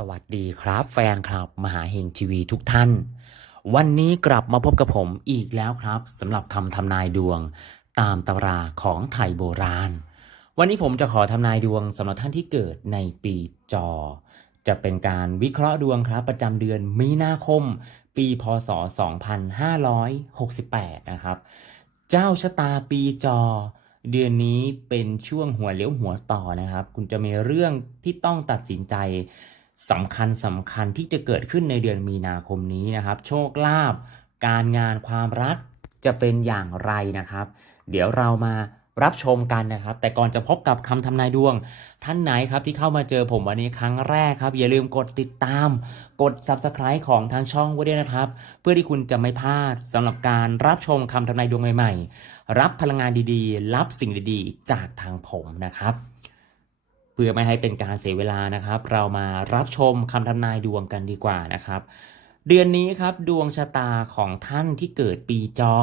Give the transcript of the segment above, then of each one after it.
สวัสดีครับแฟนคลับ มหาเฮงทีวีทุกท่าน วันนี้กลับมาพบกับผมอีกแล้วครับสำหรับคำทำนายดวง ตามตำราของไทยโบราณ วันนี้ผมจะขอทำนายดวงสำหรับท่านที่เกิดในปีจอ จะเป็นการวิเคราะห์ดวงครับ ประจำเดือนมีนาคม ปีพศ 2568 นะครับ เจ้าชะตาปีจอเดือนนี้เป็นช่วงหัวเลี้ยวหัวต่อนะครับ คุณจะมีเรื่องที่ต้องตัดสินใจ สำคัญสำคัญที่จะเกิดขึ้นในเดือนมีนาคมนี้นะครับ โชคลาภการงานความรักจะเป็นอย่างไรนะครับ เดี๋ยวเรามารับชมกันนะครับ แต่ก่อนจะพบกับคำทำนายดวง ท่านไหนครับที่เข้ามาเจอผมวันนี้ครั้งแรกครับ อย่าลืมกดติดตาม กด Subscribe ของทางช่องไว้ด้วยนะครับ เพื่อที่คุณจะไม่พลาดสำหรับการรับชมคำทำนายดวงใหม่ ๆ รับพลังงานดีๆ รับสิ่งดีๆ จากทางผมนะครับ เพื่อไม่ให้เป็นการเสียเวลานะครับ เรามารับชมคำทำนายดวงกันดีกว่านะครับ เดือนนี้ครับดวงชะตาของท่านที่เกิดปีจอ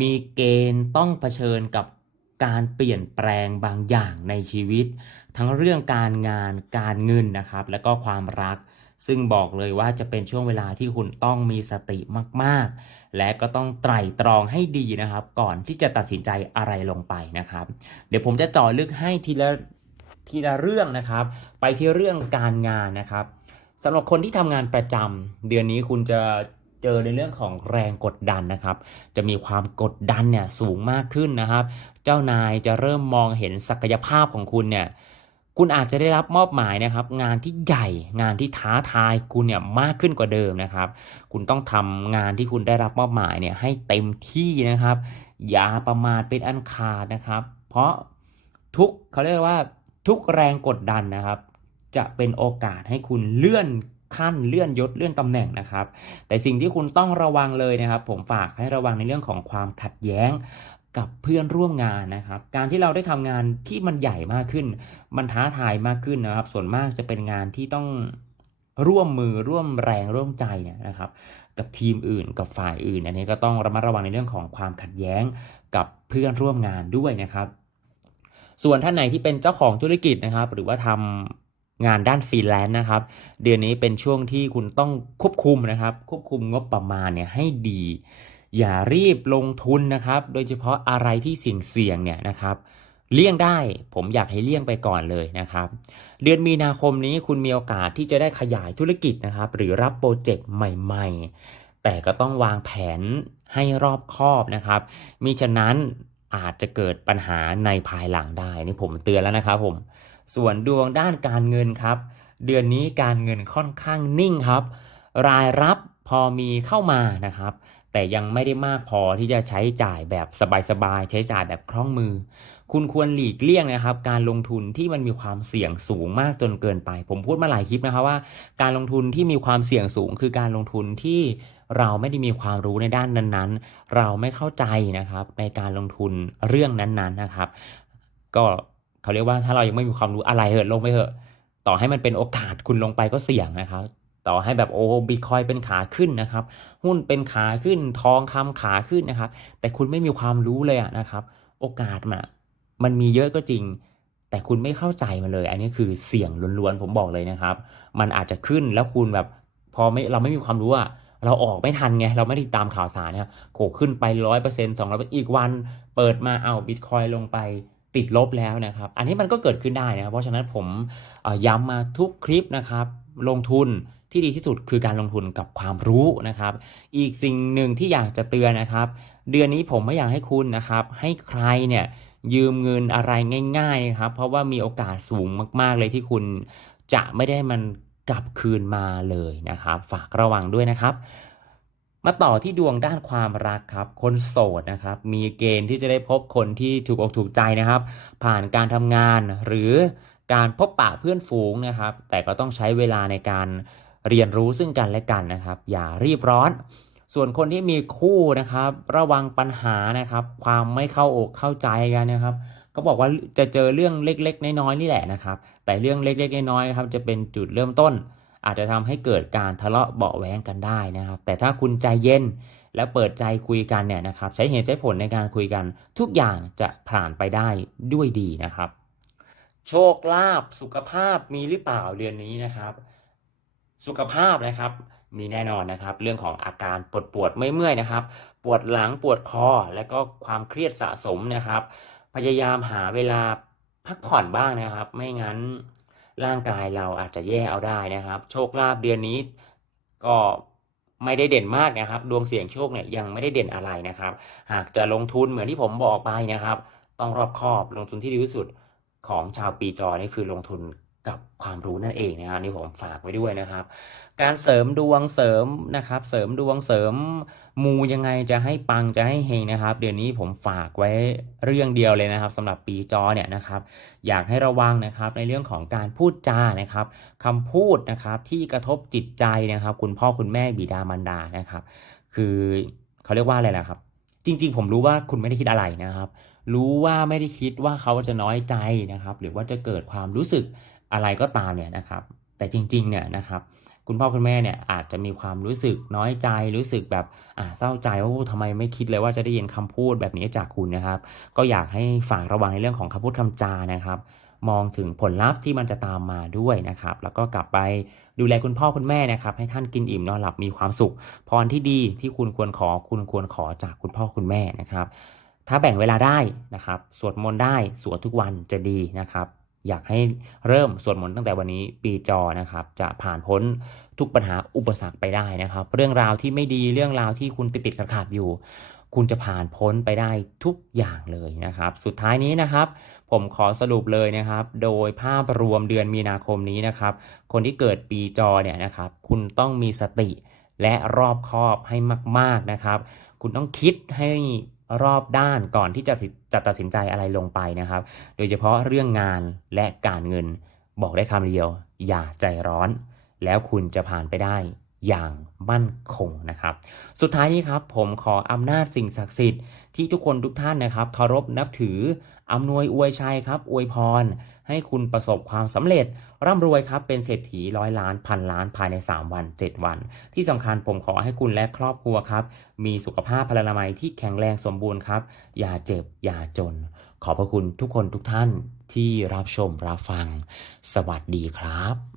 มีเกณฑ์ต้องเผชิญกับการเปลี่ยนแปลงบางอย่างในชีวิต ทั้งเรื่องการงานการเงินนะครับ และก็ความรัก ซึ่งบอกเลยว่าจะเป็นช่วงเวลาที่คุณต้องมีสติมากๆ และก็ต้องไตร่ตรองให้ดีนะครับ ก่อนที่จะตัดสินใจอะไรลงไปนะครับ เดี๋ยวผมจะจาะลึกให้ทีละ ทีละเรื่องนะครับ ไปที่เรื่องการงานนะครับสำหรับคนที่ทำงานประจำเดือนนี้คุณจะเจอในเรื่องของแรงกดดันนะครับ จะมีความกดดันเนี่ยสูงมากขึ้นนะครับ เจ้านายจะเริ่มมองเห็นศักยภาพของคุณเนี่ย คุณอาจจะได้รับมอบหมายนะครับ งานที่ใหญ่ งานที่ท้าทายคุณเนี่ยมากขึ้นกว่าเดิมนะครับ คุณต้องทำงานที่คุณได้รับมอบหมายเนี่ยให้เต็มที่นะครับ อย่าประมาทเป็นอันขาดนะครับ เพราะทุกเขาเรียกว่า ทุกแรงกดดันนะครับ จะเป็นโอกาสให้คุณเลื่อนขั้นเลื่อนยศเลื่อนตำแหน่งนะครับ แต่สิ่งที่คุณต้องระวังเลยนะครับ ผมฝากให้ระวังในเรื่องของความขัดแย้งกับเพื่อนร่วมงานนะครับ การที่เราได้ทำงานที่มันใหญ่มากขึ้น มันท้าทายมากขึ้นนะครับ ส่วนมากจะเป็นงานที่ต้องร่วมมือร่วมแรงร่วมใจเนี่ยนะครับ กับทีมอื่นกับฝ่ายอื่น อันนี้ก็ต้องระมัดระวังในเรื่องของความขัดแย้งกับเพื่อนร่วมงานด้วยนะครับ ส่วนท่านไหนที่เป็นเจ้าของธุรกิจนะครับ หรือว่าทำงานด้านฟรีแลนซ์นะครับ เดือนนี้เป็นช่วงที่คุณต้องควบคุมนะครับ ควบคุมงบประมาณเนี่ยให้ดี อย่ารีบลงทุนนะครับ โดยเฉพาะอะไรที่เสี่ยงๆเนี่ยนะครับ เลี่ยงได้ผมอยากให้เลี่ยงไปก่อนเลยนะครับ เดือนมีนาคมนี้คุณมีโอกาสที่จะได้ขยายธุรกิจนะครับ หรือรับโปรเจกต์ใหม่ ๆ แต่ก็ต้องวางแผนให้รอบคอบนะครับมิฉะนั้น อาจจะเกิดปัญหาในภายหลังได้นี่ผมเตือนแล้วนะครับผม ส่วนดวงด้านการเงินครับ เดือนนี้การเงินค่อนข้างนิ่งครับ รายรับพอมีเข้ามานะครับ แต่ยังไม่ได้มากพอที่จะใช้จ่ายแบบสบายๆใช้จ่ายแบบคล่องมือ คุณควรหลีกเลี่ยงนะครับ การลงทุนที่มันมีความเสี่ยงสูงมากจนเกินไป ผมพูดมาหลายคลิปนะครับว่า การลงทุนที่มีความเสี่ยงสูง คือการลงทุนที่เราไม่ได้มีความรู้ในด้านนั้นๆ เราไม่เข้าใจนะครับในการลงทุนเรื่องนั้นๆนะครับ ก็เขาเรียกว่าถ้าเรายังไม่มีความรู้อะไรเหอะลงไปเหอะ ต่อให้มันเป็นโอกาสคุณลงไปก็เสี่ยงนะครับต่อให้แบบโอ้บิตคอยเป็นขาขึ้นนะครับ หุ้นเป็นขาขึ้นทองคำขาขึ้นนะครับ แต่คุณไม่มีความรู้เลยอะนะครับ โอกาสมัน มันมีเยอะก็จริง แต่คุณไม่เข้าใจมันเลย อันนี้คือเสี่ยงล้วนๆผมบอกเลยนะครับ มันอาจจะขึ้นแล้วคุณแบบพอไม่เราไม่มีความรู้อะเราออกไม่ทันไง เราไม่ได้ตามข่าวสารเนี่ยโขขึ้นไปร้อยเปอร์เซ็นต์สองร้อยอีกวัน เปิดมาเอาบิตคอยลงไปติดลบแล้วนะครับ อันนี้มันก็เกิดขึ้นได้นะครับ เพราะฉะนั้นผมย้ำมาทุกคลิปนะครับ ลงทุนที่ดีที่สุดคือการลงทุนกับความรู้นะครับ อีกสิ่งหนึ่งที่อยากจะเตือนนะครับ เดือนนี้ผมไม่อยากให้คุณนะครับ ให้ใครเนี่ย ยืมเงินอะไรง่าย ๆ ครับ เพราะว่ามีโอกาสสูงมากๆเลยที่คุณจะไม่ได้มันกลับคืนมาเลยนะครับ ฝากระวังด้วยนะครับ มาต่อที่ดวงด้านความรักครับ คนโสดนะครับ มีเกณฑ์ที่จะได้พบคนที่ถูกอกถูกใจนะครับ ผ่านการทำงานหรือการพบปะเพื่อนฝูงนะครับ แต่ก็ต้องใช้เวลาในการเรียนรู้ซึ่งกันและกันนะครับ อย่ารีบร้อน ส่วนคนที่มีคู่นะครับ ระวังปัญหานะครับ ความไม่เข้าอกเข้าใจกันนะครับ ก็บอกว่าจะเจอเรื่องเล็ก ๆ น้อยๆนี่แหละนะครับ แต่เรื่องเล็ก ๆ น้อยๆครับจะเป็นจุดเริ่มต้น อาจจะทำให้เกิดการทะเลาะเบาแว้งกันได้นะครับ แต่ถ้าคุณใจเย็นและเปิดใจคุยกันเนี่ยนะครับ ใช้เหตุใช้ผลในการคุยกัน ทุกอย่างจะผ่านไปได้ด้วยดีนะครับ โชคลาภสุขภาพมีหรือเปล่าเดือนนี้นะครับ สุขภาพนะครับ มีแน่นอนนะครับ เรื่องของอาการปวดปวดๆเมื่อยๆนะครับ ปวดหลังปวดคอและก็ความเครียดสะสมนะครับ พยายามหาเวลาพักผ่อนบ้างนะครับ ไม่งั้นร่างกายเราอาจจะแย่เอาได้นะครับ โชคลาภเดือนนี้ก็ไม่ได้เด่นมากนะครับ ดวงเสี่ยงโชคเนี่ยยังไม่ได้เด่นอะไรนะครับ หากจะลงทุนเหมือนที่ผมบอกไปนะครับ ต้องรอบคอบลงทุนที่ดีที่สุดของชาวปีจอนี่คือลงทุน กับความรู้นั่นเองนะครับนี่ผมฝากไว้ด้วยนะครับ การเสริมดวงเสริมนะครับ เสริมดวงเสริมมูยังไงจะให้ปังจะให้เฮงนะครับ เดือนนี้ผมฝากไว้เรื่องเดียวเลยนะครับสำหรับปีจอเนี่ยนะครับ อยากให้ระวังนะครับในเรื่องของการพูดจานะครับคำพูดนะครับที่กระทบจิตใจนะครับ คุณพ่อคุณแม่บิดามารดานะครับ คือเขาเรียกว่าอะไรนะครับ จริง ๆ ผมรู้ว่าคุณไม่ได้คิดอะไรนะครับ รู้ว่าไม่ได้คิดว่าเขาจะน้อยใจนะครับ หรือว่าจะเกิดความรู้สึก อะไรก็ตามเนี่ยนะครับ แต่จริงๆเนี่ยนะครับคุณพ่อคุณแม่เนี่ยอาจจะมีความรู้สึกน้อยใจรู้สึกแบบอ่าเศร้าใจว่าทำไมไม่คิดเลยว่าจะได้ยินคำพูดแบบนี้จากคุณนะครับ ก็อยากให้ฝากระวังในเรื่องของคำพูดคำจานะครับ มองถึงผลลัพธ์ที่มันจะตามมาด้วยนะครับ แล้วก็กลับไปดูแลคุณพ่อคุณแม่นะครับ ให้ท่านกินอิ่มนอนหลับมีความสุข พรที่ดีที่คุณควรขอคุณควรขอจากคุณพ่อคุณแม่นะครับ ถ้าแบ่งเวลาได้นะครับ สวดมนต์ได้สวดทุกวันจะดีนะครับ อยากให้เริ่มสวดมนต์ตั้งแต่วันนี้ปีจอนะครับ จะผ่านพ้นทุกปัญหาอุปสรรคไปได้นะครับ เรื่องราวที่ไม่ดีเรื่องราวที่คุณติดติดขัดอยู่ คุณจะผ่านพ้นไปได้ทุกอย่างเลยนะครับ สุดท้ายนี้นะครับ ผมขอสรุปเลยนะครับ โดยภาพรวมเดือนมีนาคมนี้นะครับ คนที่เกิดปีจอเนี่ยนะครับ คุณต้องมีสติและรอบคอบให้มาก ๆนะครับ คุณต้องคิดให้ รอบด้านก่อนที่จะจะตัดสินใจอะไรลงไปนะครับ โดยเฉพาะเรื่องงานและการเงินบอกได้คำเดียว อย่าใจร้อน แล้วคุณจะผ่านไปได้อย่างมั่นคงนะครับ สุดท้ายนี้ครับผมขออำนาจสิ่งศักดิ์สิทธิ์ที่ทุกคนทุกท่านนะครับเคารพนับถือ อำนวยอวยชัยครับ อวยพร ให้คุณประสบความสำเร็จ ร่ำรวยครับ เป็นเศรษฐีร้อยล้านพันล้านภายใน 3 วัน 7 วัน ที่สำคัญผมขอให้คุณและครอบครัวครับ มีสุขภาพพลานามัยที่แข็งแรงสมบูรณ์ครับ อย่าเจ็บ อย่าจน ขอบพระคุณทุกคนทุกท่านที่รับชมรับฟัง สวัสดีครับ